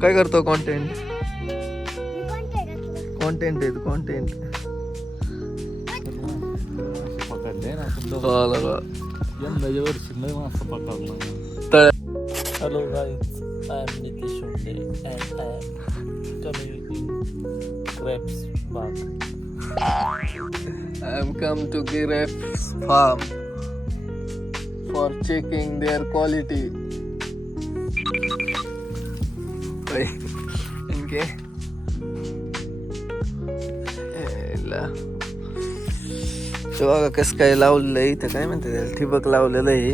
काय करतो content content आहे कॉन्टेंट पकडले ना यंदाच्या वर्षी नाही मासा पकडला. Hello guys, I am Nitish Shonde and I am coming in Crepes Park. I am come to Giraffe's farm for checking their quality. Wait, इनके बघा कसं काय लावलेलं आहे इथं, काय म्हणते त्याला, ठिबक लावलेलं आहे.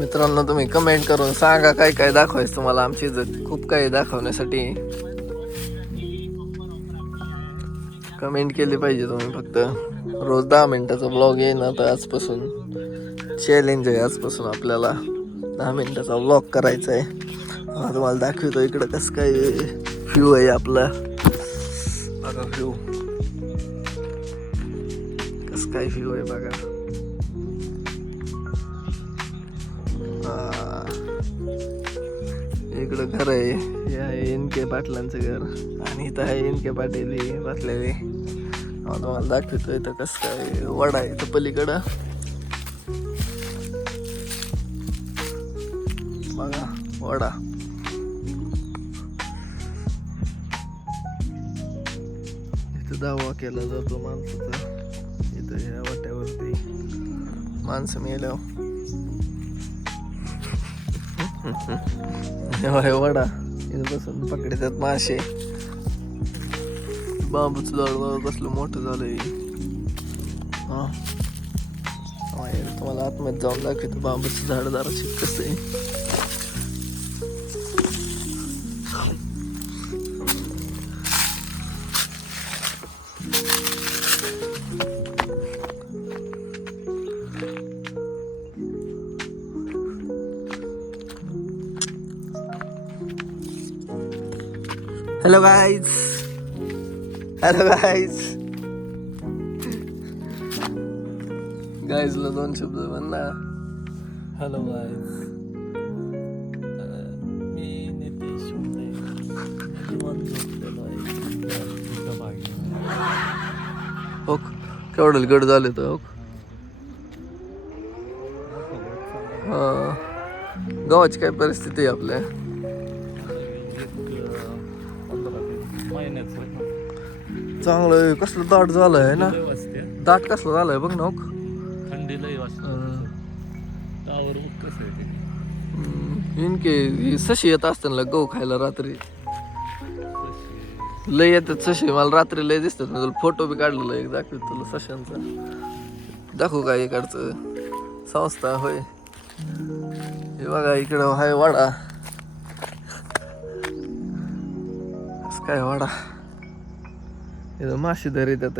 मित्रांनो तुम्ही कमेंट करून सांगा काय काय दाखवायचं तुम्हाला. आमची इज्जत खूप काही दाखवण्यासाठी कमेंट केली पाहिजे तुम्ही. फक्त रोज 10 मिनिटाचा ब्लॉग येईन आता आजपासून. चॅलेंज आहे आजपासून आपल्याला 10 मिनिटाचा ब्लॉग करायचा आहे. तुम्हाला दाखवतो इकडं कसं काय व्ह्यू आहे आपला. बघा व्ह्यू कसं काय व्ह्यू आहे बघा. इकडं घर आहे, हे आहे NK पाटलांचं घर आणि इथं आहे NK पाटील बसलेले. तुम्हाला दाखवतो इथं कसं काय वडा आहे इथं पलीकडं बघा वडा. इथं दावा केला जातो माणसाचा. इथं ह्या वाट्यावरती माणसं मेल्यावर वडा इथं बसून पकडतात मासे. बांबूचं झाड कसलं मोठं झालंय. हा तुम्हाला आतमध्ये जाऊन दाखवतो बांबूचं झाड जरा कसं आहे. Hello guys, hello guys. गाईजला 2 शब्द म्हण ना. Hello guys, मी नितीश शोंडे. निवांत झोपलेलो आहे. हो केवढं गड झाले तर हो. हा गावाची काय परिस्थिती आहे आपल्या. 15 महिन्याचं चांगलं कसलं दाट झालंय ना. लय वाजते, दाट कसलं झालंय बघ ना. थंडी लय वाजते. त्यावर मग कसं आहे ते इनके सशी येत असताना गहू खायला रात्री लय येतात सशी. मला रात्री लय दिसतात. मी तुला फोटो बी काढलेला एक दाखव तुला सशांचा. दाखवू का इकडचं संस्था होय. हे बघा इकडं हाय वाडा. काय वाडा इथं मासे धरितात.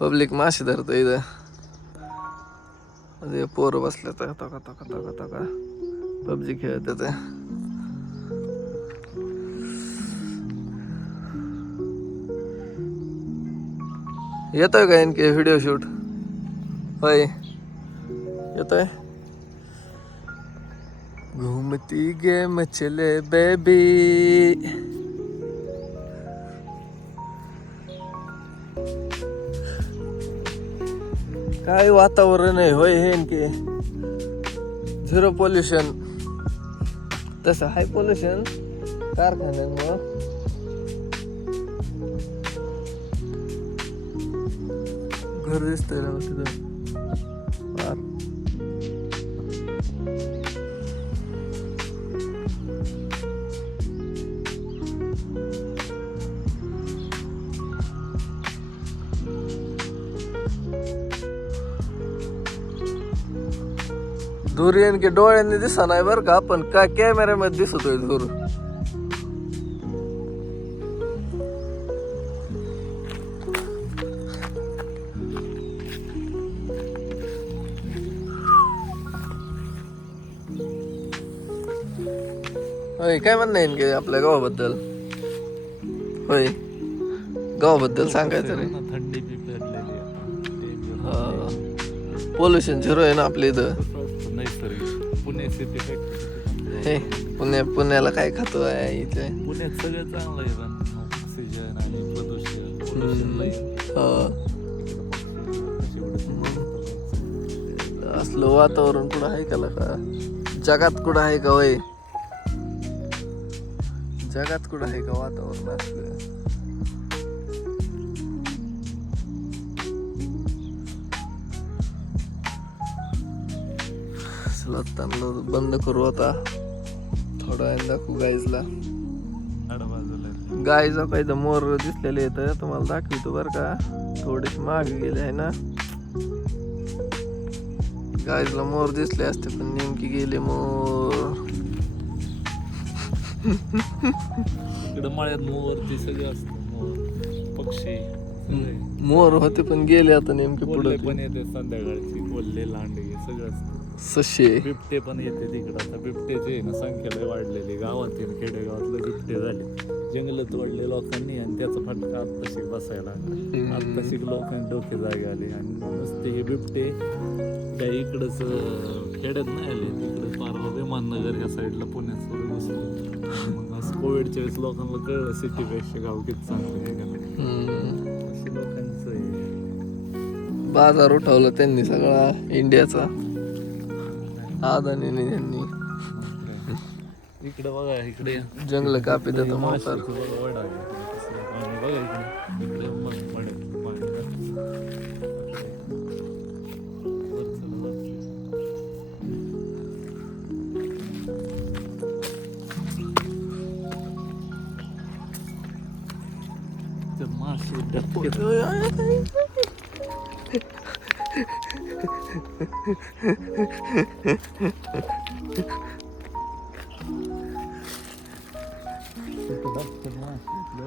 पब्लिक मासे धरतं इथं. म्हणजे पोरं बसले तर तका तका तका तका PUBG खेळत ते. येतोय का इनके व्हिडिओ शूट होय येतोय. घूमती गेम चले बेबी. काय वातावरण आहे होय हे इनके. 0 पोल्युशन. तसं हाय पोल्युशन कारखान्यांमुळं. घर दिसतंय ना तिथं. दूर इनके डोळ्यांनी दिसा नाही बरं का, पण काय कॅमेऱ्यामध्ये दिसतोय दूर. होय काय म्हणणं आहे की आपल्या गावाबद्दल. होय गावाबद्दल सांगायचं रे. थंडी बी पेरलेली. पोल्युशन 0 आहे ना आपल्या इथं. नैसर्गिक पुणे काय सिटी फॅक्टरी हे पुण्याला काय खातो आहे इथे. पुण्यात सगळं चांगलं आहे पण ऑक्सिजन आणि पोल्युशन नाही असलं वातावरण कुठं आहे का जगात कुठं आहे का वय, जगात कुठं आहे का वातावरण असलं. चला त्यांना बंद करू आता, थोडा वेळ दाखवू गाईजला. गाईचा काही मोर दिसलेले येतं तुम्हाला दाखवतो बरं का, थोडेसे मागे गेले आहे ना. गाईजला मोर दिसले असते पण नेमकी गेले मोर. इकडं मळ्यात मोर ते सगळं असतं, मोर पक्षी मोर होते पण गेले आता नेमके पुढे. कोल्हे पण येते संध्याकाळची, कोल्हे लांडगे सगळं असतं. सशे बिबटे पण येते तिकडं. आता बिबटेची आहे ना संख्या लय वाढलेली, गावातील खेडेगावातले बिबटे झाले. जंगल तोडले लोकांनी आणि त्याचा फटका आत्ताशी बसायला लागला. आत्ताशी लोकांनी डोके जागे आले आणि नुसते हे बिबटे काही इकडंच खेड्यात नाही आले, तिकडे पार विमाननगर या साईडला पुण्यात वगैरे बसले. मग असं कोविडच्या वेळेस लोकांना कळलं सिटीपेक्षा गाव किती चांगलं आहे का नाही. असं लोकांचं आहे. बाजार उठवला त्यांनी सगळा इंडियाचा, अदानीने त्यांनी. इकडे बघा, इकडे जंगल कापी देतो माणसाला. बघा इकडे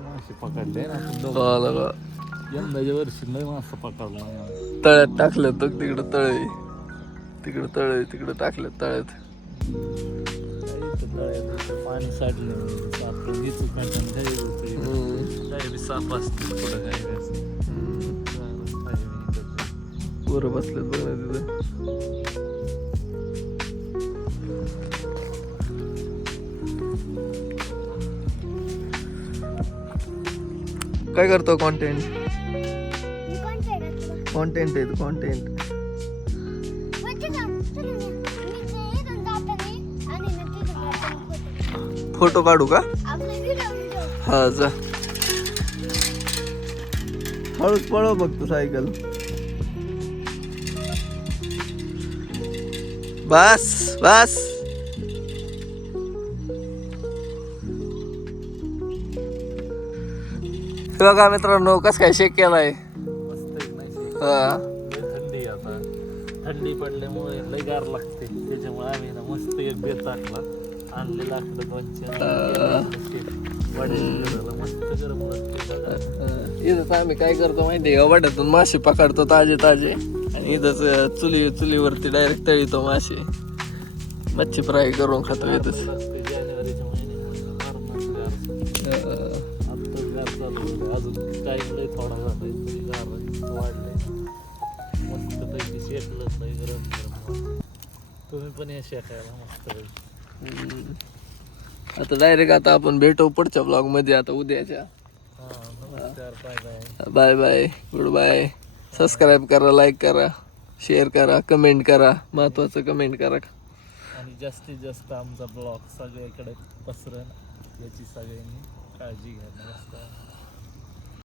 मासे पकडले ना यंदाच्या वर्षी लय मासे पकडला. तळ्यात टाकलं तर तिकडं तळे, तिकडं तळे, तिकडं टाकलं तळ्यात. पाणी साठलं साप असते पुढं काय पोरं बसलेत बघ ना तिथं. काय करतो कॉन्टेंट आहे तू, कॉन्टेंट. फोटो काढू का? हा जा, हळूच पळव बघतो सायकल. बस बस. बघा मित्रांनो कस काय शेक केलाय. हा थंडी, आता थंडी पडल्यामुळे लय गार लागते, त्याच्यामुळे आम्ही ना मस्त एक बेत टाकला, आणले लाकडं 2-4 मस्त गरम लागते. इथंच आम्ही काय करतो माहितीये का, वाड्यातून मासे पकडतो ताजे ताजे आणि इथंच चुलीवरती डायरेक्ट तळीतो मासे, मच्छी फ्राय करून खातो इथंच. जानेवारीच्या महिन्यात अजून टाईम लय थोडा झालाय तरी गार वाढलंय, मस्त पैकी शेकलं नाही गरम गरम. तुम्ही पण या शेकायला मस्त पैकी. आता डायरेक्ट आता आपण भेटू पुढच्या ब्लॉग मध्ये, आता उद्याच्या. नमस्कार, bye bye. Bye bye, good bye. Subscribe करा, लाईक करा, शेअर करा, कमेंट करा, महत्वाचं कमेंट करा. आणि जास्तीत जास्त आमचा ब्लॉग सगळीकडे पसरण याची सगळ्यांनी काळजी घ्या. नमस्कार.